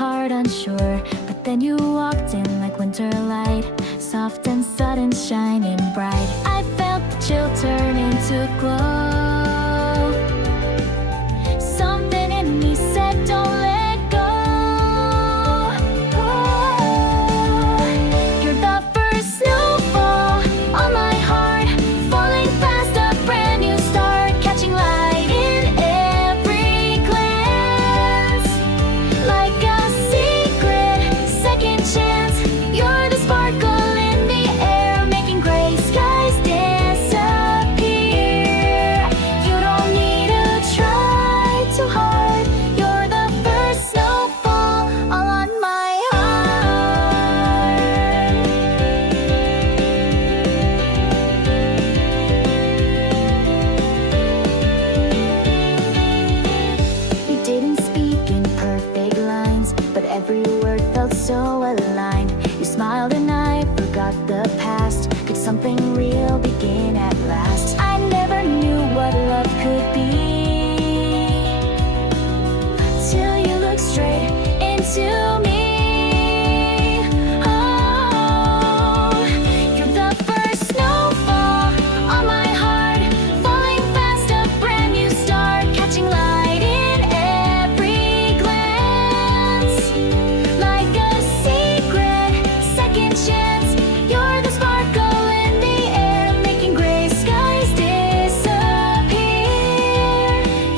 heart unsure, but then you walked in like winter light, soft and sudden, shining bright. I felt the chill turn into glow. Something in me said, don't let go. Oh, you're the first snowfall on my heart, falling fast, a brand new start, catching light in every glance. Like a secret second chance, you're the sparkle in the air, making gray skies disappear. You don't need to try too hard, you're the first snowfall all on my heart. We didn't speak in perfect lines, but every word felt so aligned. You smiled and I forgot the past. Could something real begin at last? I never knew what love could be, till you looked straight into me. Oh, you're the first snowfall on my heart, falling fast, a brand new start, catching light in every glance. Like a secret second chance, you're the sparkle in the air, making gray skies disappear.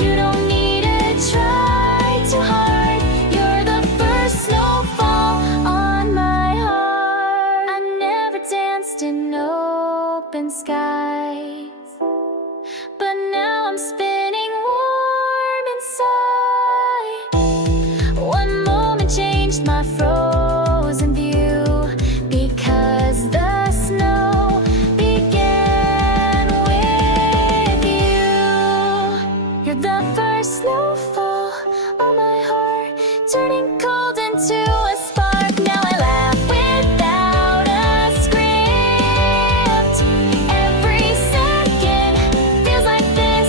You don't need to try too hard, you're the first snowfall on my heart. I never danced in open skies, but now I'm spinning warm inside. One moment changed my frozen view, because the snow began with you. You're the first snowfall on my heart, turning cold into a spark. Now I laugh without a script. Every second feels like this.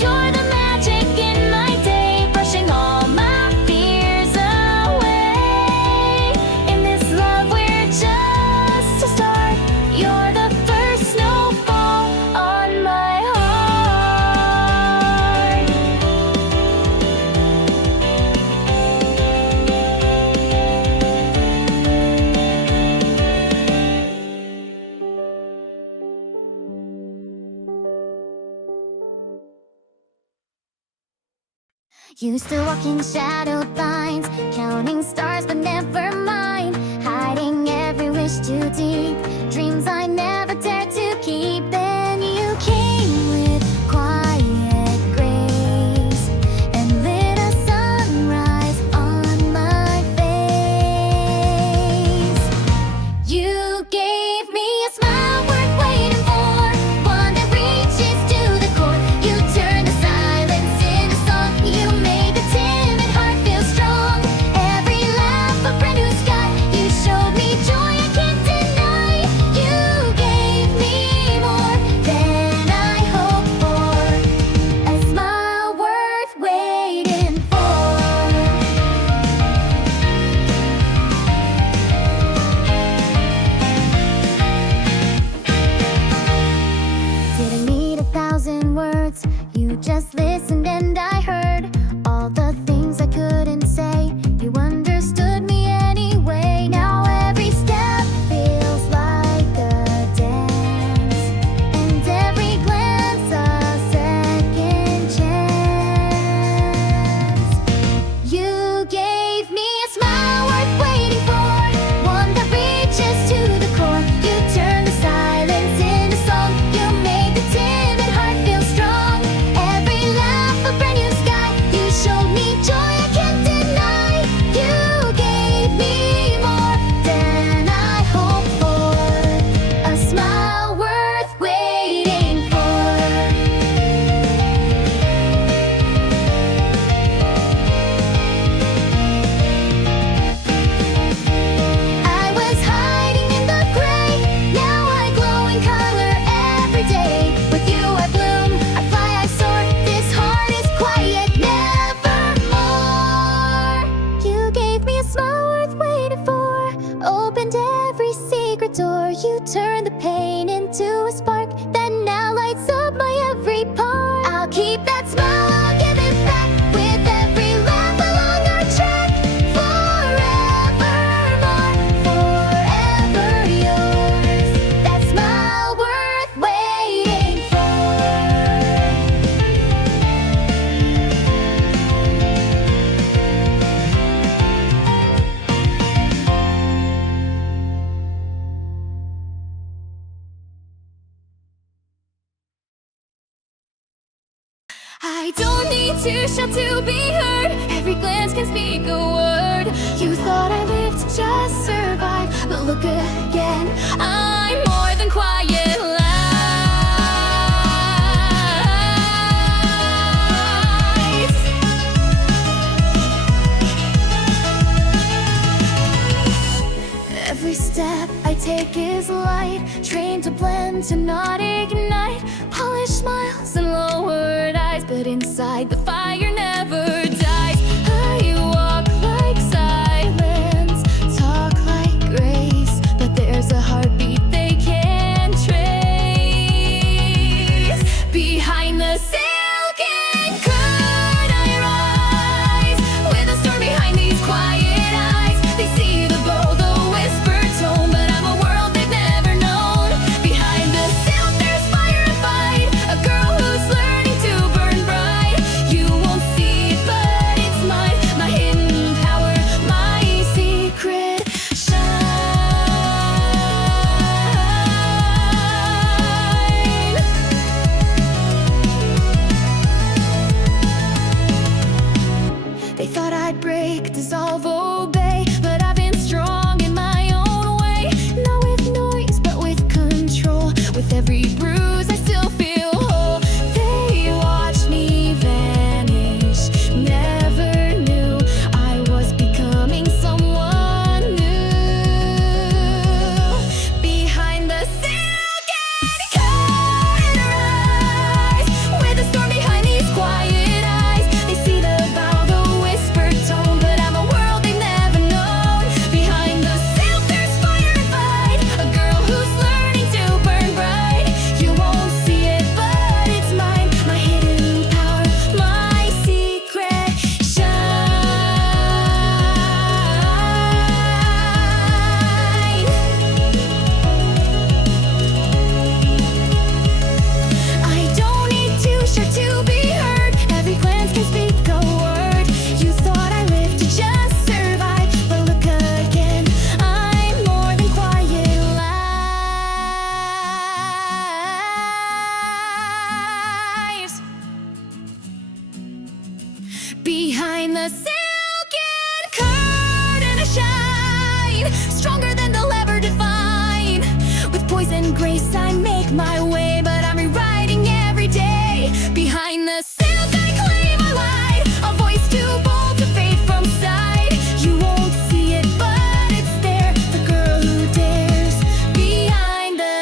You're the magic in my day, brushing all my fears away. In this love we're just to start. You're the first snowfall on my heart. Used to walk in shadowed lines, counting stars but never mind, hiding every wish too deep, dreams I never dared to keep. Then you came with quiet grace and lit a sunrise on my face. You gave me a smile worth waiting for, one that reaches to the core. You turned the silence into song, you made the timid heart feel strong. Every a smile worth waiting for. Opened every secret door. You turned the pain into a spark that now lights up my every part. I'll keep that smile, I'll give it back with every laugh along our track. Forevermore, forever yours. That smile worth waiting for. I don't need to shout to be heard. Every glance can speak a word. You thought I lived to just survive, but look again, I'm more than quiet lies. Every step I take is light, trained to blend, to not ignite. Polished smiles and lowered eyes, but inside the fire never dies. I walk like silence, talk like grace, but there's a heartbeat they can't trace. Behind the silken curtain I rise, with a storm behind these quiet eyes. They see the bold, the whispered tone, but I'm a world they've never known. Behind the silk there's fire and fight, a girl who's learning to burn bright. You won't see it, but it's mine, my hidden power, my secret shine. They thought I'd break, dissolve, obey, but I've been strong in my own way. Not with noise, but with control. With every bruise, I still feel whole. They watched me vanish, never knew I was becoming someone new. Behind the silken curtain rise, with a storm behind these quiet eyes. They see the bow, the whispered tone, but I'm a world they've never known. Behind the silk there's fire and fight, a girl who's learning to burn bright. You won't see it, but it's mine, my hidden power, my secret shine. I don't need to shout to be heard. Every glance can speak a word. You thought I lived to just survive, but look again, I'm more than quiet lies. Behind the silken curtain I shine, stronger than they'll ever define. With poise and grace I make my way, but I'm rewriting every day. Behind the silk I claim a light, a voice too bold to fade from sight. You won't see it, but it's there, the girl who dares. Behind the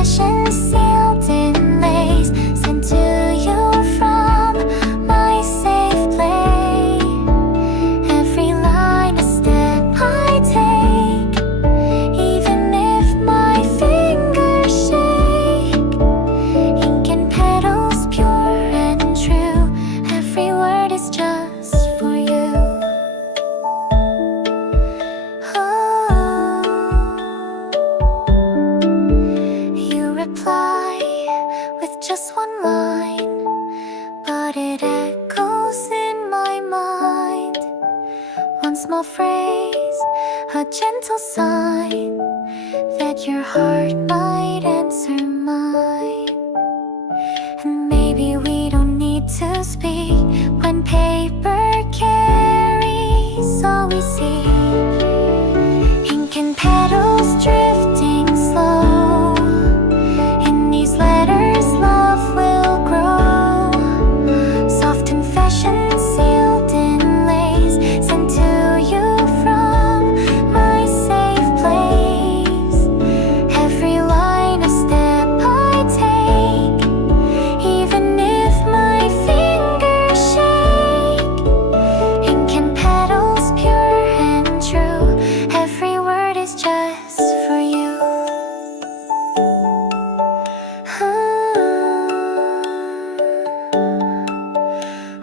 confessions sealed in lace, sent to you from my safe play. Every line a step I take, even if my fingers shake. Ink and petals, pure and true, every word is just for you. You reply with just one line, but it echoes in my mind. One small phrase, a gentle sign that your heart might answer mine. And maybe we don't need to speak when paper carries all we see. Ink and petals drifting slow, in these letters love will grow. Soft confessions sealed in lace, sent to you from my safe place. Every line a step I take, even if my fingers shake. Ink and petals, pure and true, every word is just for you.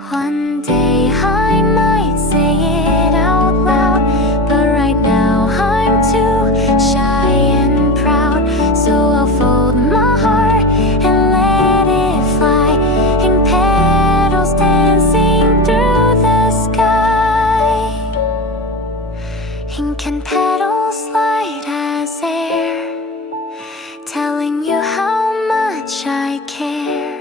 One day I might say it out loud, but right now I'm too shy and proud. So I'll fold my heart and let it fly. Ink petals dancing through the sky. Ink and petals light as air, telling you how much I care.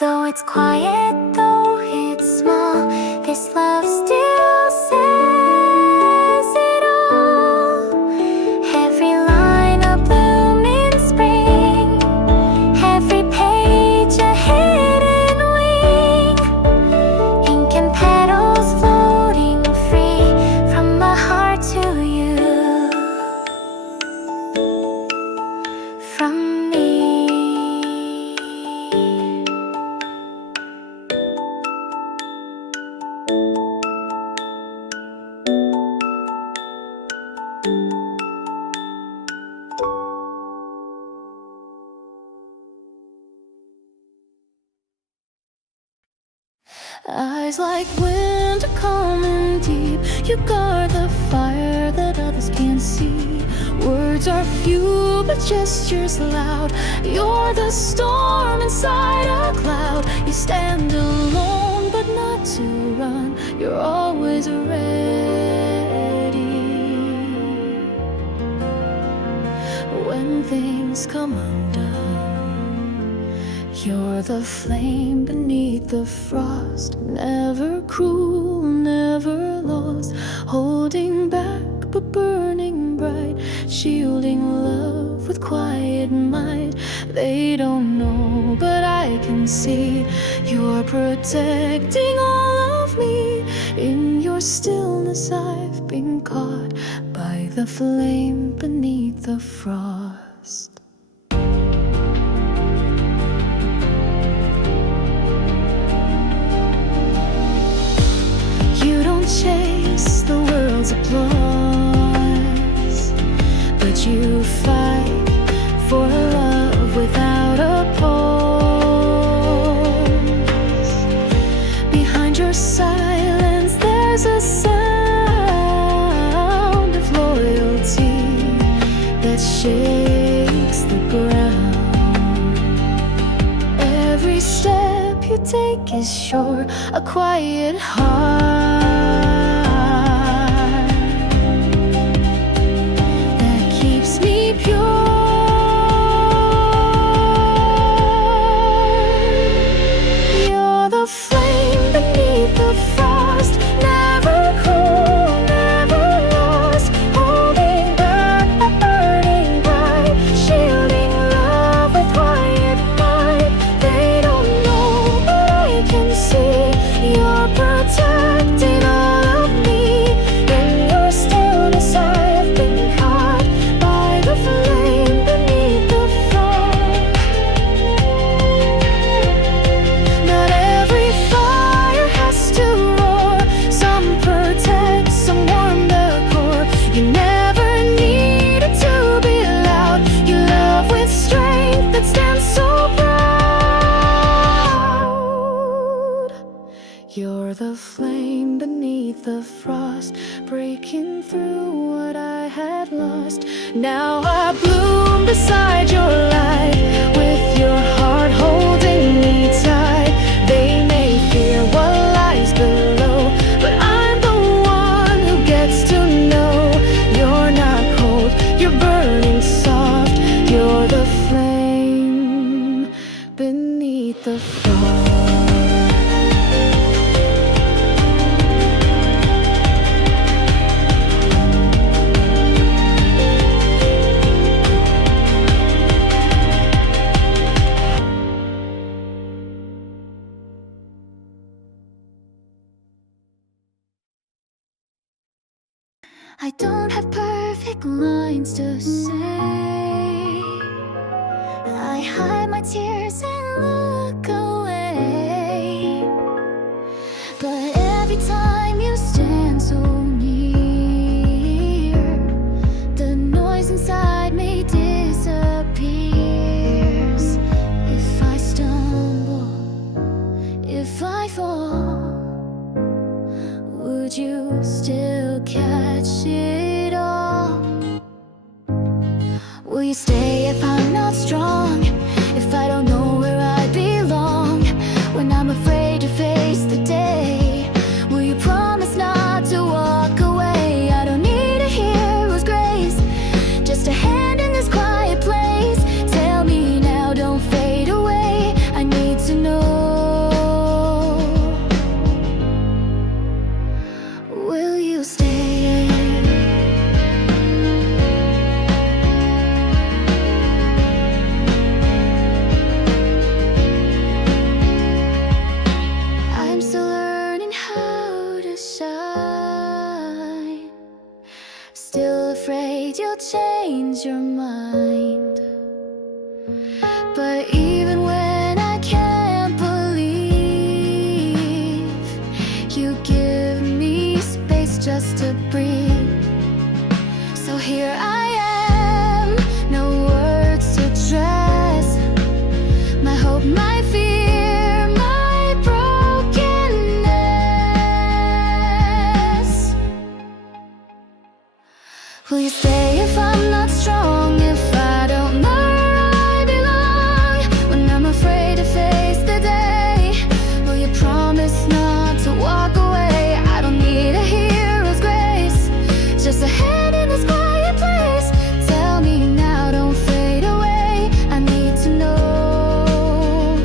Though it's quiet, though it's small, this love still says it all. Every line a bloom in spring, every page a hidden wing. Ink and petals floating free from my heart to you, from me. Eyes like winter coming deep, you guard the fire that others can't see. Words are few but gestures loud, you're the storm inside a cloud. You stand alone but not to run, you're always ready. When things come undone, you're the flame beneath the frost, never cruel, never lost, holding back but burning bright, shielding love with quiet might. They don't know, but I can see you're protecting all of me. In your stillness I've been caught by the flame beneath the frost. You don't chase the world's applause, but you fight for a love without a pause. Behind your silence there's a sound of loyalty that shakes the ground. Every step you take is sure, a quiet heart that keeps me pure. You're the flame beneath the frost, never cool, never lost, holding back but burning bright, shielding love with quiet might. They don't know, but I can see you're protecting all flame beneath the frost, breaking through what I had lost. Now I bloom beside your light, with your heart holding me tight. They may fear what lies below, but I'm the one who gets to know. You're not cold, you're burning soft. You're the flame beneath the frost. I don't have perfect lines to say. I hide my tears and look away. But every time you stand so near, the noise inside me disappears. If I stumble, if I fall, would you still catch it all? Will you stay if I'm not strong? If I don't know where I belong? When I'm afraid to face the day, will you promise not to walk away? I don't need a hero's grace, just a hand in this quiet place. Tell me now, don't fade away. I need to know. Will you stay? I'm still learning how to shine, still afraid you'll change your mind. But even when I can't believe, you give me space just to breathe. So here I am, no words to dress my hope, my fear, my brokenness. Will you stay if I'm not strong? If I don't know where I belong? When I'm afraid to face the day, will you promise not to walk away? I don't need a hero's grace, just a hand in this quiet place. Tell me now, don't fade away. I need to know.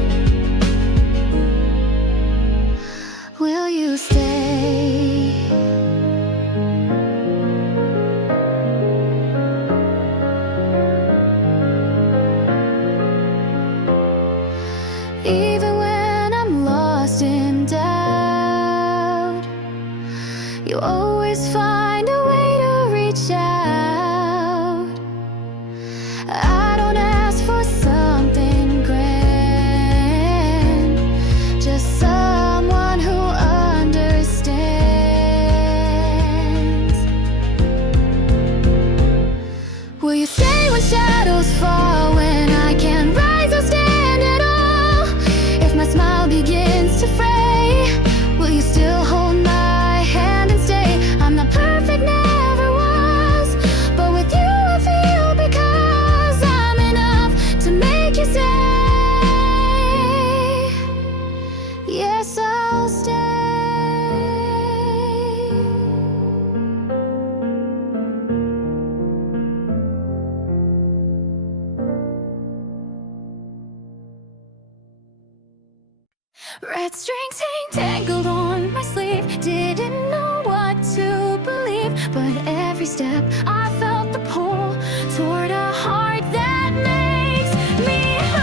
Will you stay? Even when I'm lost in doubt, you always find a way to reach out. I don't ask for something grand, just someone who understands. Will you stay when shadows fall, when I can't rise or stand at all? If my smile begins to fray, will you still hold my hand and stay? I'm not perfect, never was, but with you I feel, because I'm enough to make you say, yes, I'll stay. Red strings hang tangled on my sleeve. Didn't know what to believe, but every step I felt the pull toward a heart that makes me whole.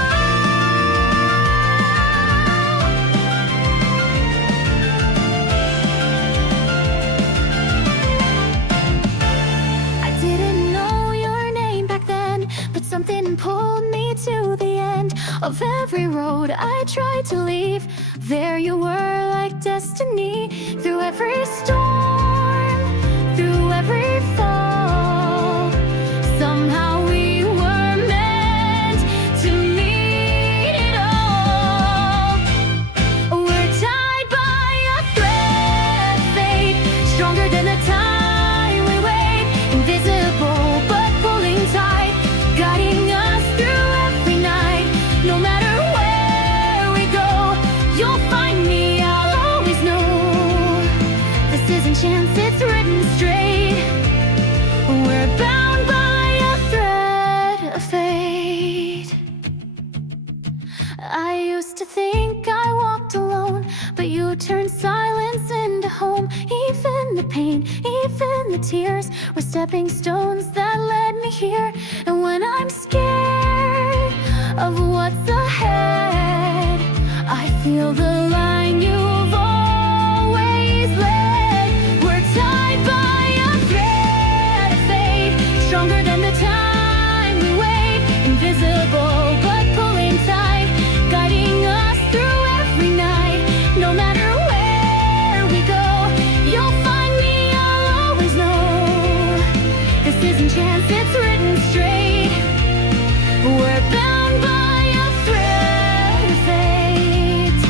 I didn't know your name back then, but something pulled me to the end of every road I tried to leave. There you were, like destiny. Through every storm, through every fall, somehow we were meant to meet it all. We're tied by a thread. I used to think I walked alone, but you turned silence into home. Even the pain, even the tears were stepping stones that led me here. And when I'm scared of what's ahead, I feel the line you've always led. We're tied by a thread of fate, stronger than the time we wait. Invisible but pulling tight, guiding us through every night. No matter where we go, you'll find me, I'll always know. This isn't chance, it's written straight. We're bound by a thread of fate.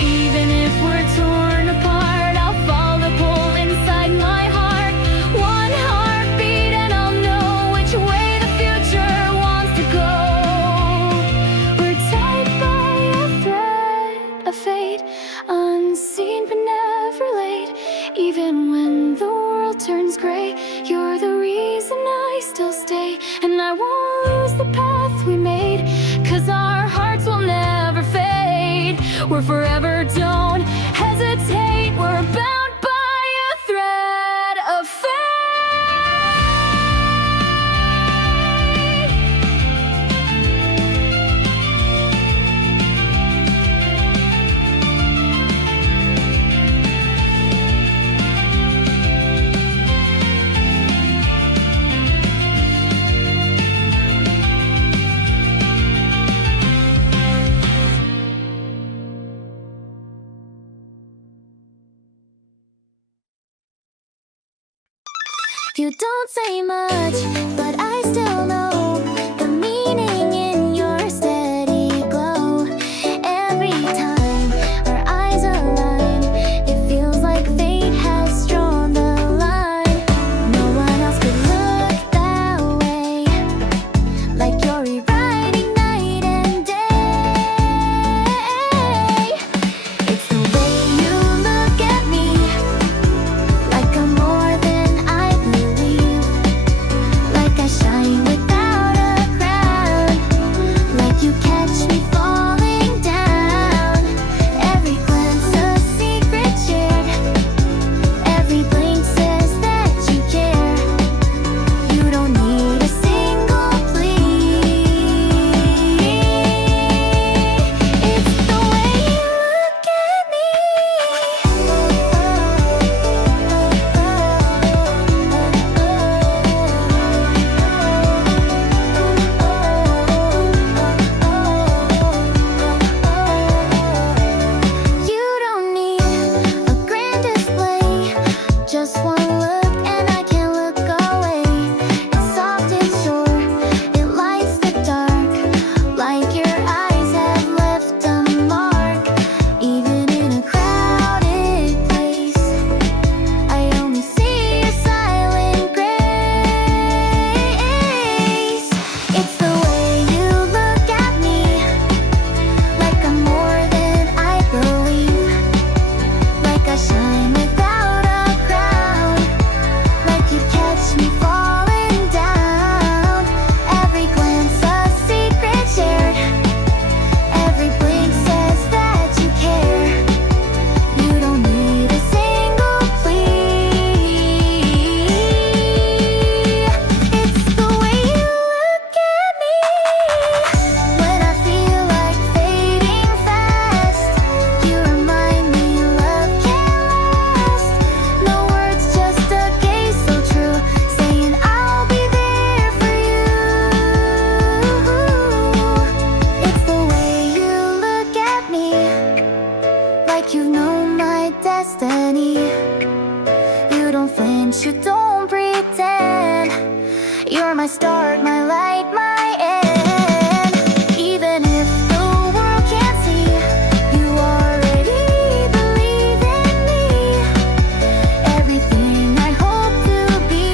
Even if we're torn apart, I'll follow the pull inside my heart. One heartbeat and I'll know which way the future wants to go. We're tied by a thread of fate, unseen but never late. Even when the world turns gray, you're the reason I still stay. And I won't lose the path we made, 'cause our hearts will never fade. We're forever, don't hesitate. We're bound by a thread of fate. You don't say much, but I still know the meaning in your steady glow. Every time our eyes align, it feels like fate has drawn the line. No one else could look that way, like you're rewriting night and day. It's the way you look at me, like I'm more than I believe, like I shine without a crown, like you catch me falling down. Every glance a secret shared, every blink says that you care. You don't need a single plea. It's the way you look at me. You don't need a grand display, just one look and I can't look away. It's soft, it's sure, it lights the dark, like your eyes have left a mark. Even in a crowded place, I only see your silent grace. It's the way you look at me, like I'm more than I believe, like I shine without a crown, like you catch me falling down. Every glance a secret shared, every blink says that you care. You don't need a single plea. It's the way you look at me. When I feel like fading fast, you remind me love can last. No words, just a gaze so true, saying I'll be there for you. It's the way you look at me, like you know my destiny. You don't flinch, you don't pretend. You're my start, my light, my end. Even if the world can't see, you already believe in me. Everything I hope to be.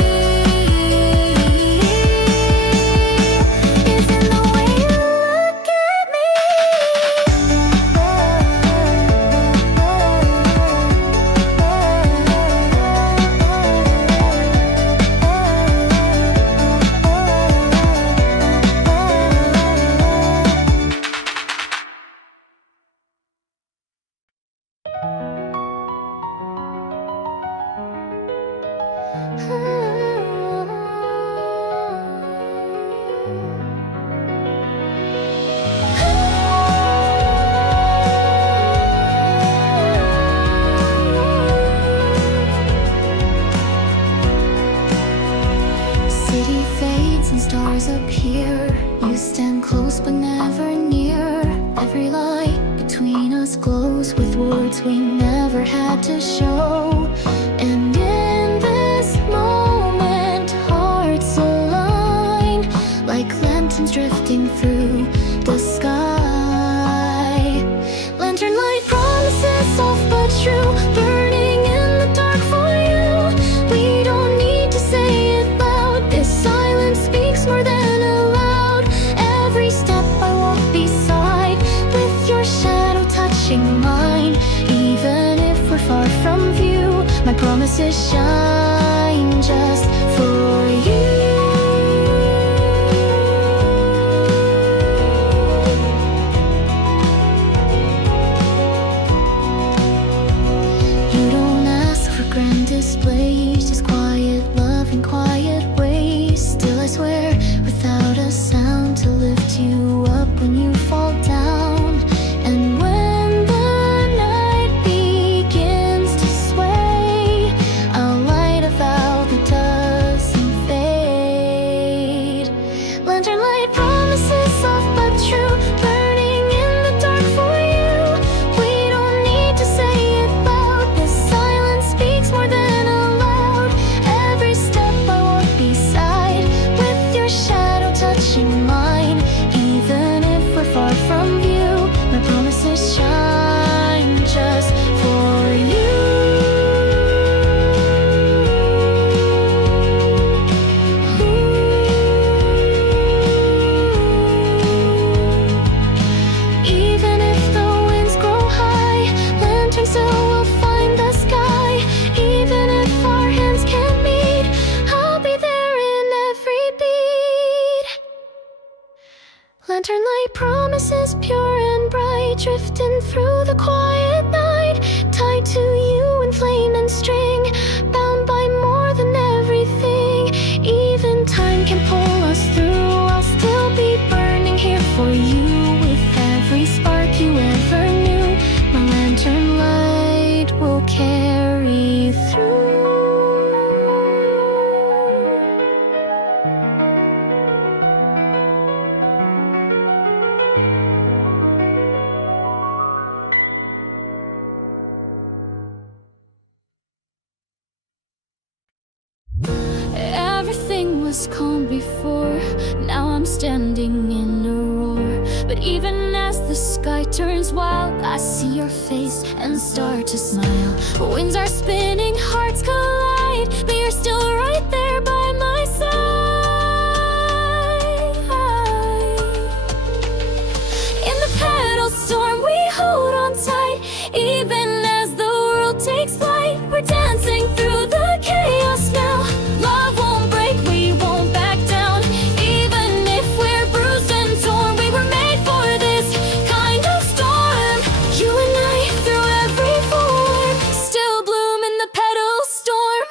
nights and stars appear. You stand close but never near. Every light between us glows with words we never had to show. And in this moment, hearts align like lanterns drifting through the sky. Lantern light promises soft but true, burning in the dark for you. We don't need to say it loud. This silence speaks more than aloud. Every step I walk beside, with your shadow touching mine. Even if we're far from view, my promises shine just for you. Displays, just quiet love in quiet ways. Still I swear, without a sound, to lift you up when you fall down. And when the night begins to sway, I'll light a vow that doesn't fade. Lantern light promises soft but true, burning in the dark for you. We don't need to say it loud. This silence speaks more than mine. Even if we're far from view, my promises shine just for you. Even if the winds grow high, lanterns still will find the sky. Even if our hands can't meet, I'll be there in every beat. Lantern light promises pure and bright, drifting through the quiet night. Tied to you in flame and string, bound by more than everything. Even time can pull us through, I'll still be burning here for you. With every spark you ever knew, my lantern light will carry through. Everything was calm before, now I'm standing in a roar. But even as the sky turns wild, I see your face and start to smile. Winds are spinning, hearts collide, but you're still right there by my side. In the petal storm, we hold on tight. Even as the world takes flight, we're dancing through the chaos now. Love won't break, we won't back down. Even if we're bruised and torn, we were made for this kind of storm. You and I, through every form, still bloom in the petal storm.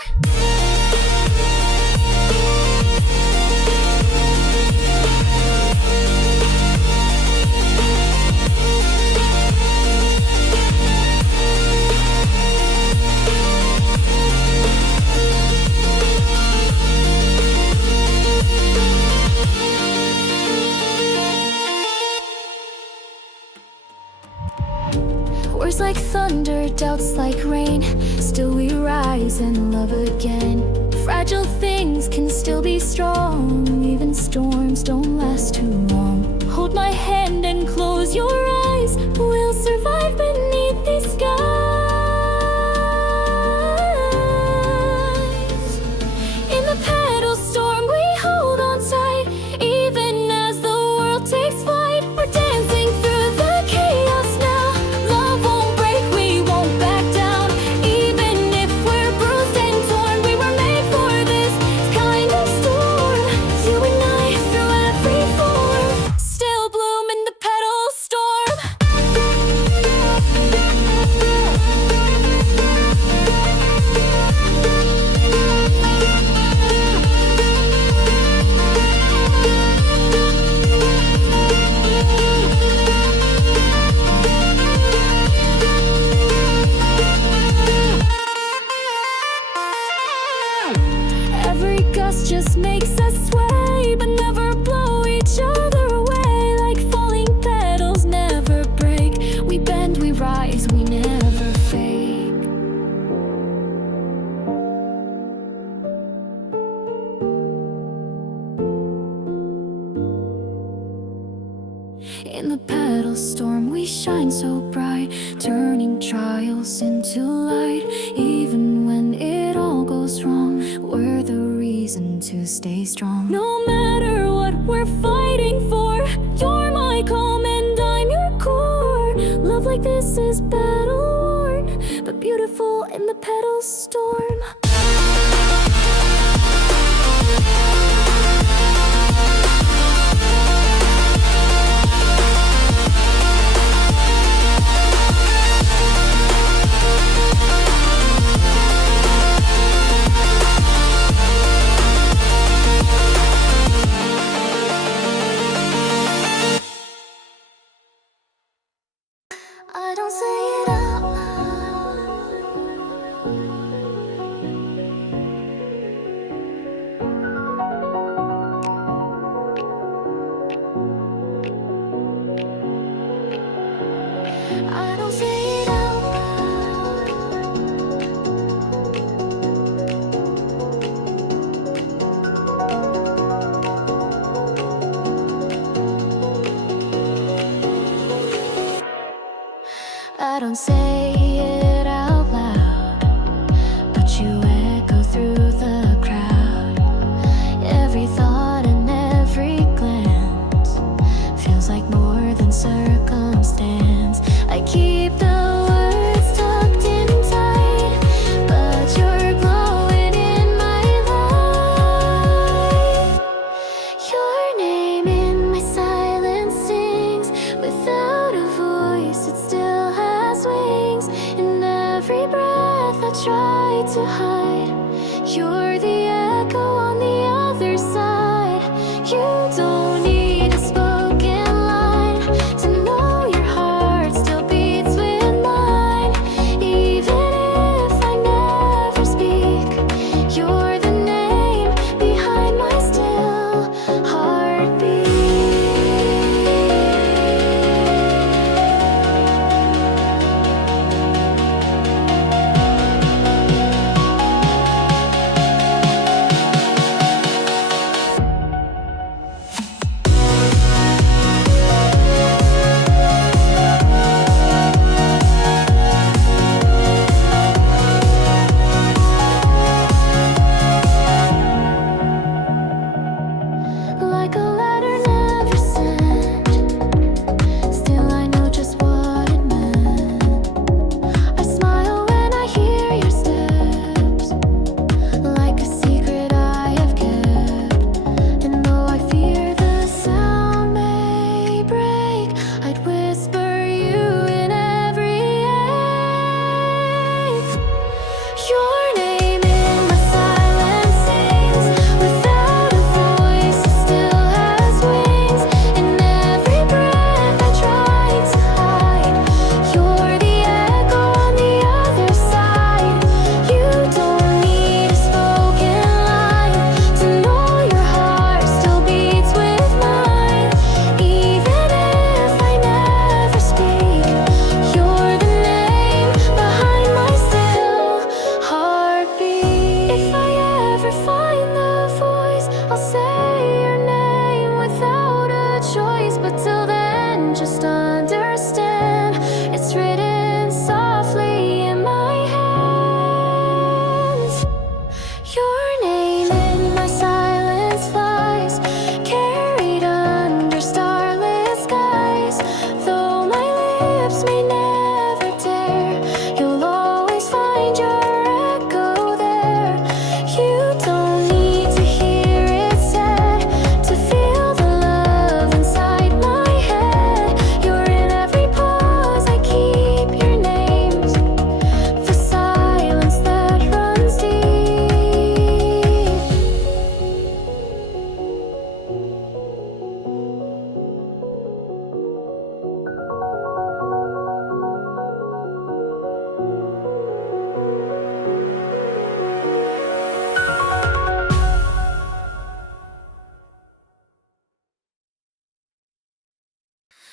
Words like thunder, doubts like rain, still we rise and love again. Fragile things can still be strong, even storms don't last too long. Hold my hand and close your eyes, we'll survive beneath these skies. In the petal storm, we hold on tight. Even as the world takes flight, we're dancing through the chaos now. Love won't break, we won't back down. Even if we're bruised and torn, we were made for this kind of storm. You and In the petal storm we shine so bright, turning trials into light. Even when it all goes wrong, we're the reason to stay strong. No matter what we're fighting for, you're my calm and I'm your core. Love like this is battle-worn, but beautiful in the petal storm. I don't say it out loud. I don't say it out loud. I don't say it out loud, but you echo through the crowd. Every thought and every glance feels like more than circumstance. I keep the words tucked in tight, but you're glowing in my life. Your name in my silence sings without a voice. It still has wings. In every breath I try to hide, you're the echo on the other side. You don't need a spoken line to know your heart still beats with mine. Even if I never speak, you're the name behind my still heartbeat. Like a letter never sent, still I know just what it meant. I smile when I hear your steps, like a secret I have kept. And though I fear the sound may break, I'd whisper you in every ache. Your name in my silence sings without a voice. It still has wings. In every breath I try to hide, you're the echo on the other side. You don't need a spoken line to know your heart still beats with mine. Even if I never speak, you're the name behind my still heartbeat. If I ever find the voice, I'll say your name without a choice. But till then, just understand, it's written softly in my hands. Your name in my silence flies, carried under starlit skies. Though my lips may never dare, you'll always find your echo there. You don't need to hear it said to feel the love inside my head. You're in every pause, I keep your names, the silence that runs deep.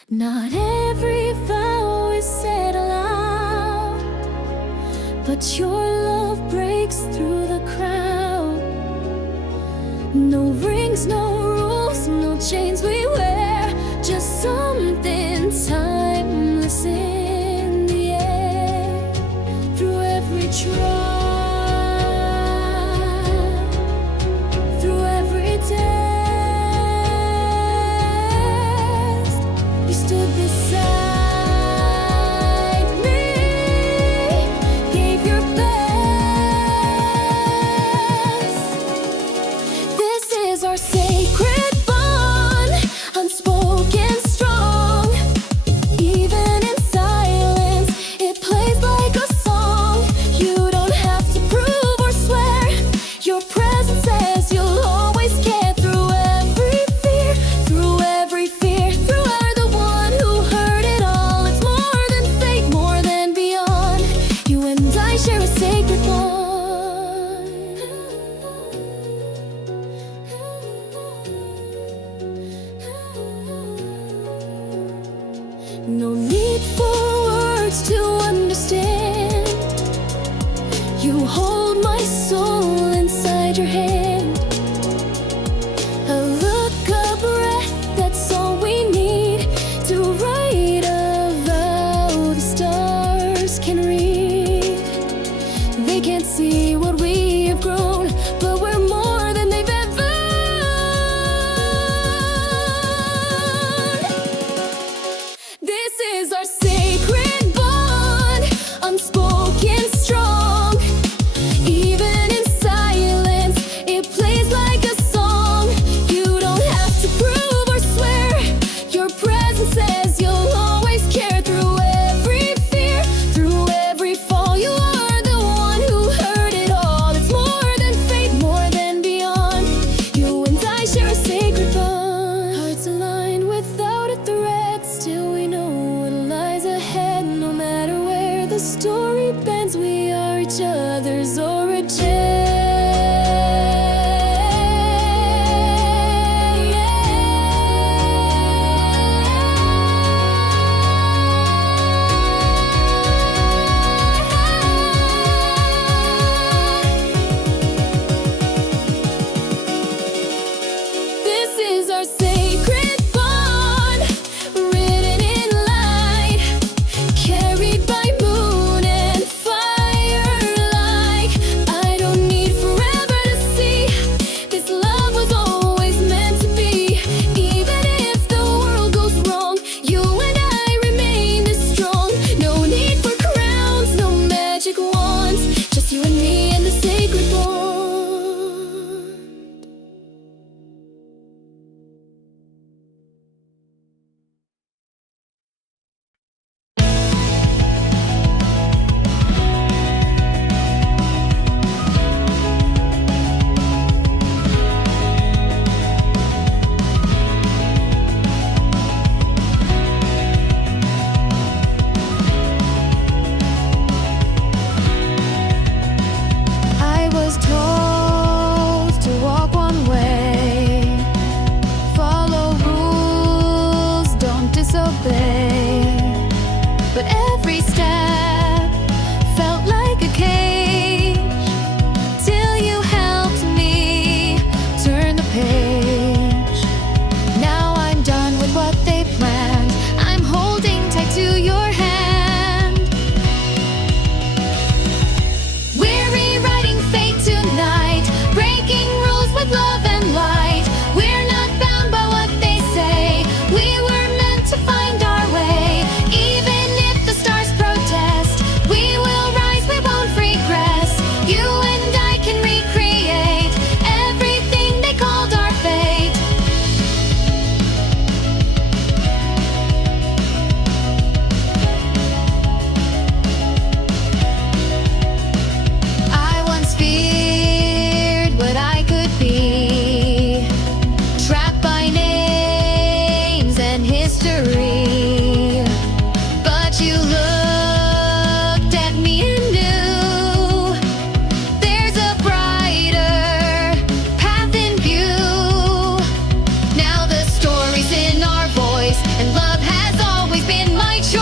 Not every vow is said aloud, but your love breaks through the crowd. No rings, no rules, no chains we wear, just some words to understand. You hold my soul inside your hand. A look, a breath, that's all we need to write a vow the stars can read. They can't see what we have grown, but we're more than they've ever known. This is our sacred bond, unspoken, strong. Even in silence, it plays like a song. You don't have to prove or swear. Your presence says you'll always care. Through every fear, through every fall, you are the one who heard it all. It's more than fate, more than beyond. You and I share a sacred bond. Hearts aligned without a threat. Still we know what lies ahead. No matter where the story bends, we are each other's origin. This is our sacred bond, written in light, carried by moon and firelight. I don't need forever to see. This love was always meant to be. Even if the world goes wrong, you and I remain this strong. No need for crowns, no magic wands, just you and me and the sacred bond. I was told to walk one way, follow rules, don't disobey. But every step felt like a cage, till you helped me turn the page. Now I'm done with what they planned. I'm holding tight to your hand. We're rewriting fate tonight, breaking rules with love and light. We're not bound by what they say. We were meant to find our way. Even if the stars protest, we will rise, we won't regress. You and I can recreate everything they called our fate. I once feared what I could be, trapped by names and history. But you looked at me and knew there's a brighter path in view. Now the story's in our voice, and love has always been my choice.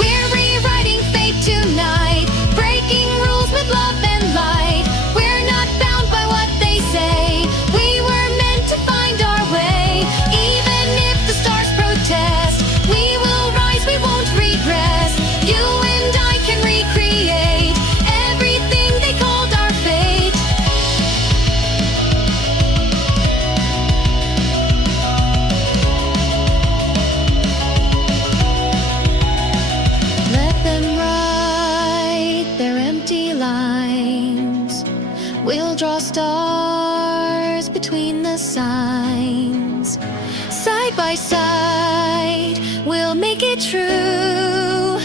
We're rewriting fate tonight, breaking rules with love and light. We're not bound by what they say. We were meant to find our way. Even if the stars protest, we will rise, we won't regress. You and I can recreate everything they called our fate. Let them write their empty lines. We'll draw stars between the signs. Side by side, we'll make it true.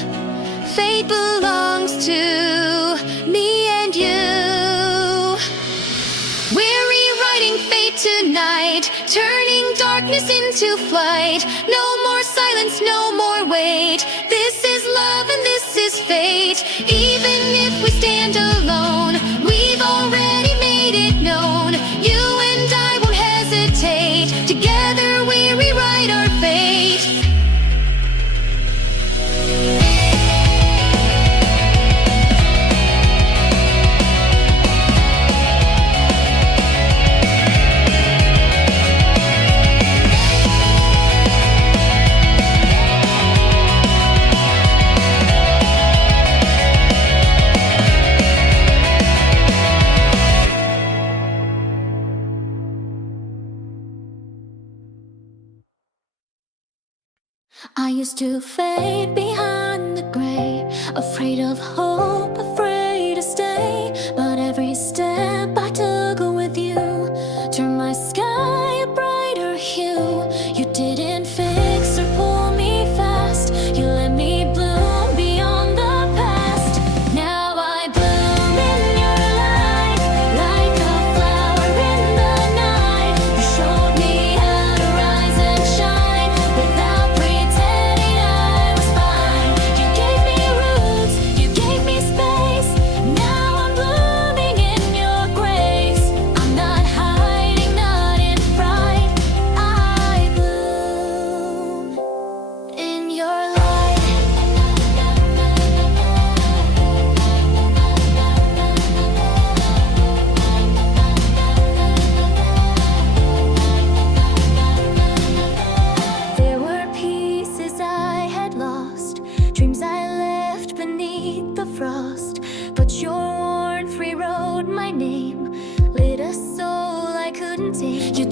Fate belongs to me and you. We're rewriting fate tonight, turning darkness into flight. No more silence, no more wait. This is love and this is fate. Even if we stand alone, we've already made it known. You and I won't hesitate. Together we rewrite our fate. I used to fade behind the gray, afraid of hope, afraid to stay. But every step I took with you turned my sky a brighter hue. You didn't fix or pull me fast, you let me bloom beyond the past. Now I bloom in your light, like a flower in the night. You showed me how to rise and shine without pretending I was fine. You gave me roots, you gave me space. Now I'm blooming in your grace. I'm not hiding, not in fright. I bloom in your light. There were pieces I had lost, dreams I left beneath the frost. But your warmth rewrote my name, lit a soul I couldn't take. You